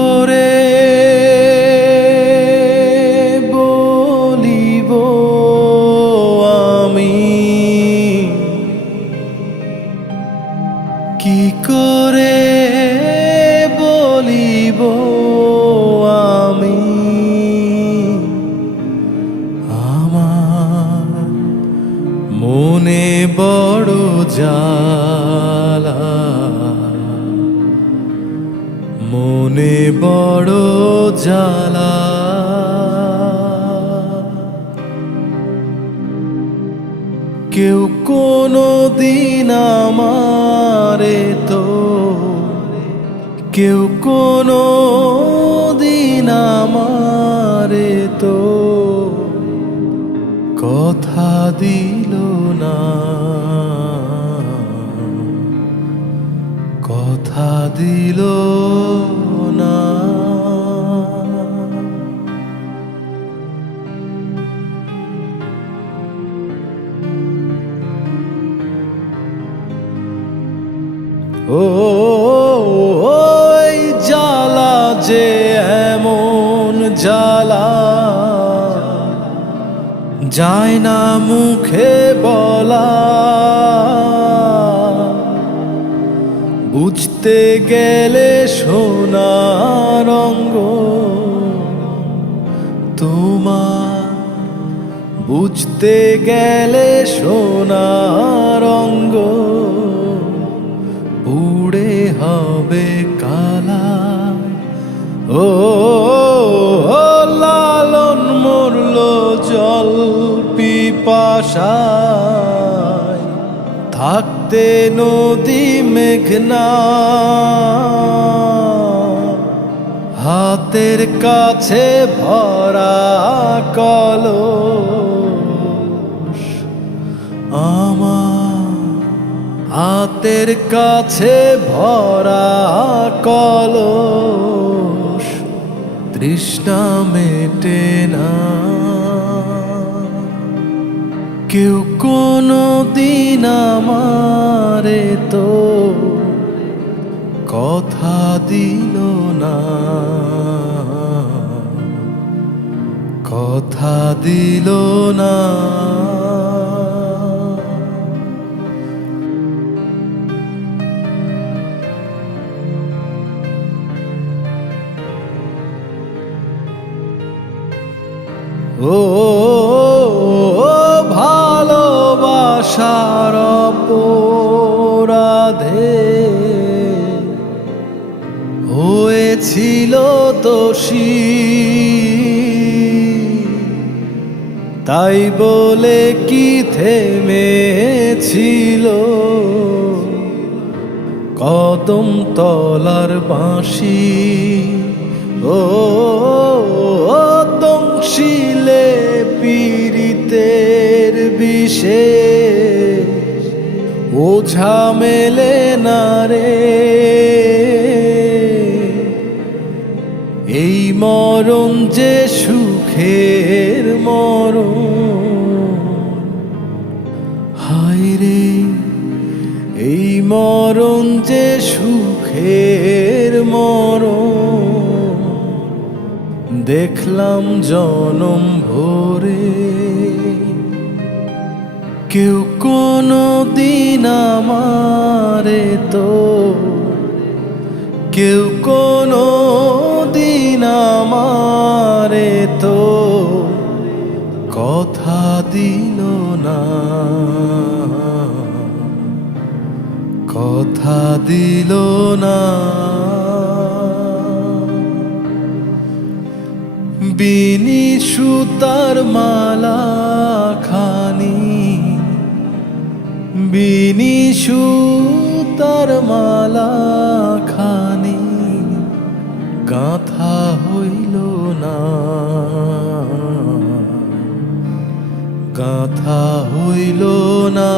করে বলিব আমি, কি করে বলিব আমি আমার মনে বড় জ্বালা, মনে বড় জ্বালা। কেউ কোনো দিন আমারে তো, কেউ কোনো দিন আমারে তো কথা দিল না, কথা দিল না। ওই জ্বালা যে এমন জ্বালা, যায় না মুখে বলা, বুঝতে গেলে সোনার অঙ্গ তোমার, বুঝতে গেলে সোনার অঙ্গ পুড়ে হবে কালা। ও লালন মরল জল পিপাসায়, থাকতে নদী মেঘনা হাতের কাছে ভরা কলস, আমার হাতের কাছে ভরা কলস, তৃষ্ণা মেটে না। কেউ কোনো দিন আমারে তো কথা দিল না, কথা দিল না। ও ভালোবাসার অপরাধে হয়েছিল দোষী, তাই বলে কি থেমেছিল কদম তলার বাঁশি। ও দংশিলে পীড়িতের বিষে ওঝা মেলে না রে, এই মরণ যে সুখের মরণ, হায় রে এই মরণ যে সুখের মরণ, দেখলাম জনম ভরে। কেউ কোনো দিন আমারে তো, কেউ কোনো দিন আমারে তো কথা দিল না, কথা দিল না। বিনি সুতার মালা খানি, বিনি সুতার মালা খানি গাঁথা হইল না, গাঁথা হইল না।